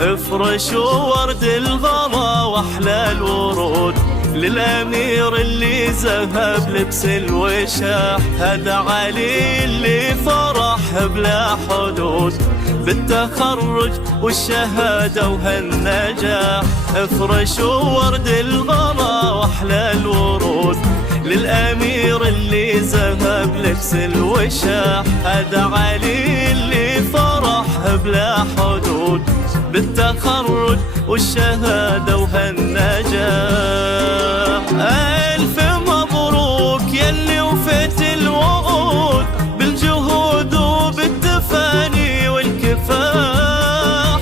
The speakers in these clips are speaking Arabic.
افرشوا ورد الغلا واحلى الورود للامير اللي زهب لبس الوشاح، هذا علي اللي فرح بلا حدود بالتخرج والشهاده وهالنجاح. افرشوا ورد الغلا واحلى الورود للامير اللي زهب لبس الوشاح، هذا علي اللي فرح بلا حدود بالتخرج والشهادة وهالنجاح. ألف مبروك يلي وفيت الوعود بالجهود وبالتفاني والكفاح،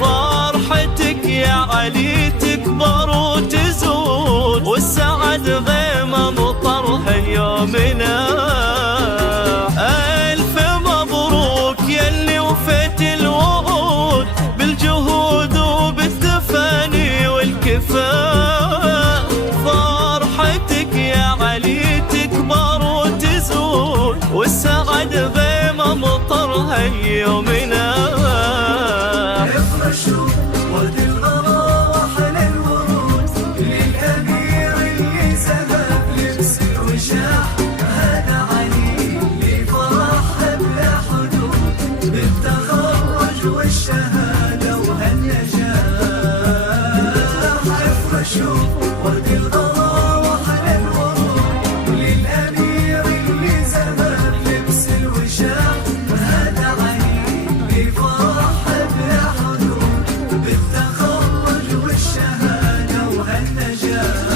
فرحتك يا علي تكبر وتزود والسعد غيم مطرها يومنا. ألف مبروك يلي وفيت الوعود بالجهود وبالتفاني والكفاح، فرحتك يا علي تكبر وتزول والسعد غيم مطرها يومنا. افرشوا ورد الغلا واحلى الورود للامير اللي زهب لبس الوشاح، هذا علي اللي فرح بلا حدود بالتخرج والشهاده وهالنجاح. افرشوا ورد الغلا واحلى الورود للامير اللي زهب لبس الوشاح، هذا علي اللي فرح بلا حدود بالتخرج والشهاده وهالنجاح.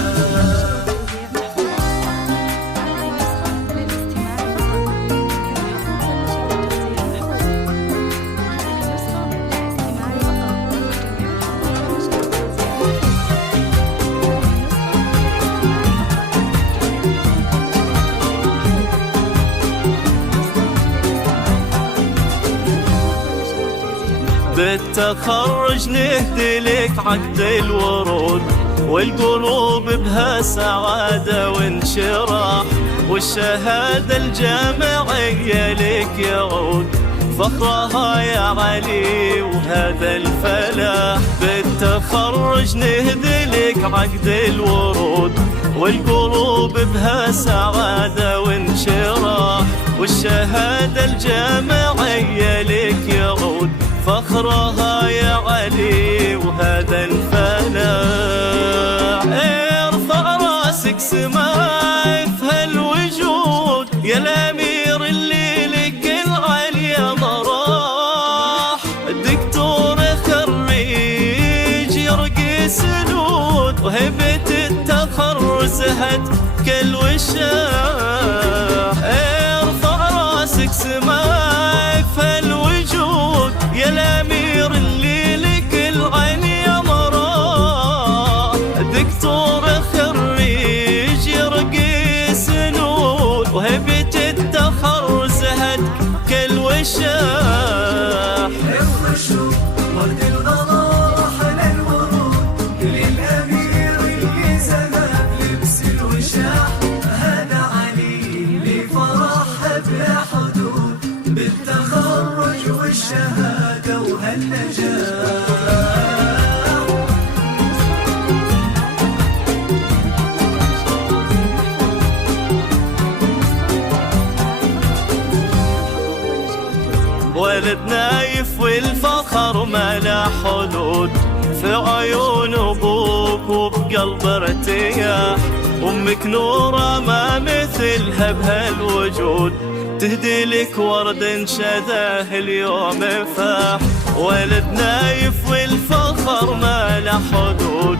بالتخرج نهدي لك عقد الورود والقلوب بها سعادة وانشراح، والشهادة الجامعية لك يعود فخرها يا علي وهذا الفلاح. بالتخرج نهدي لك عقد الورود والقلوب بها سعادة وانشراح، والشهادة الجامعية لك يعود فخرها يا علي وهذا الفلاح. ارفع راسك سماي في هالوجود يا الامير اللي لك العليا مراح، الدكتور خريج يرقي سنود وهبة التخرج زهد كالوشاح. ارفع راسك سماي في هالوجود يا الامير اللي لك العين يا مراه، دكتور خريج يرقي سنود وهبة التخرج زهد كالوشاح. افرشوا ورد الغلا واحلى الورود للامير اللي زهب لبس الوشاح، هذا علي اللي فرح بلا حدود بالتخرج والشهاده وهالنجاح. ولد نايف والفخر ما له حدود في عيون ابوك وبقلب ارتياح، امك نوره ما مثلها بهالوجود تهدي لك ورد شذاه اليوم فاح. ولد نايف والفخر ما له حدود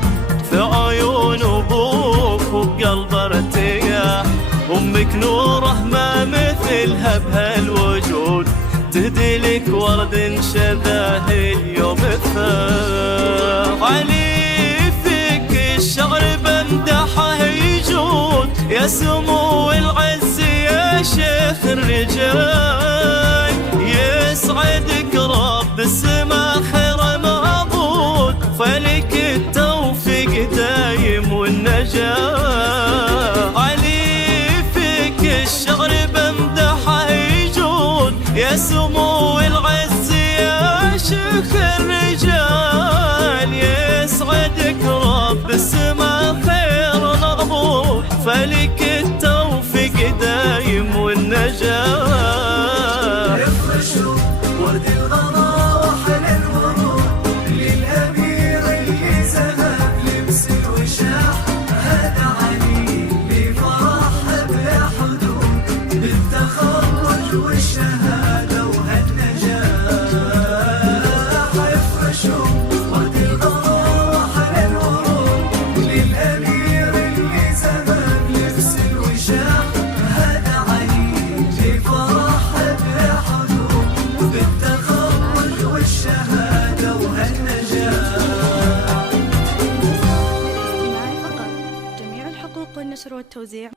في عيون ابوك وبقلب ارتياح، امك نوره ما مثلها بهالوجود تهدي لك ورد شذاه اليوم فاح. علي فيك الشعر بمدحه يجود يا سمو العز يا شيخ الرجال، يسعدك رب السما خير معبود فلك التوفيق دايم والنجاح. علي فيك الشعر بمدحه يجود، يا سمو العز يا شيخ الرجال. يسعدك رب السما خير مقبول، فلك التوفيق دايم والنجاح. يفرشوا ورد الغلا وحل الورود للأمير اللي زهق لبس الوشاح. هذا علي اللي فرح بلا حدود بالتخرج والشهادة وهالنجاح. يفرشوا ورد الغلا وحل الورود للأمير اللي زهق لبس الوشاح. هذا علي اللي فرح بلا حدود بالتخرج والشهادة وهالنجاح. فقط. جميع الحقوق والنشر والتوزيع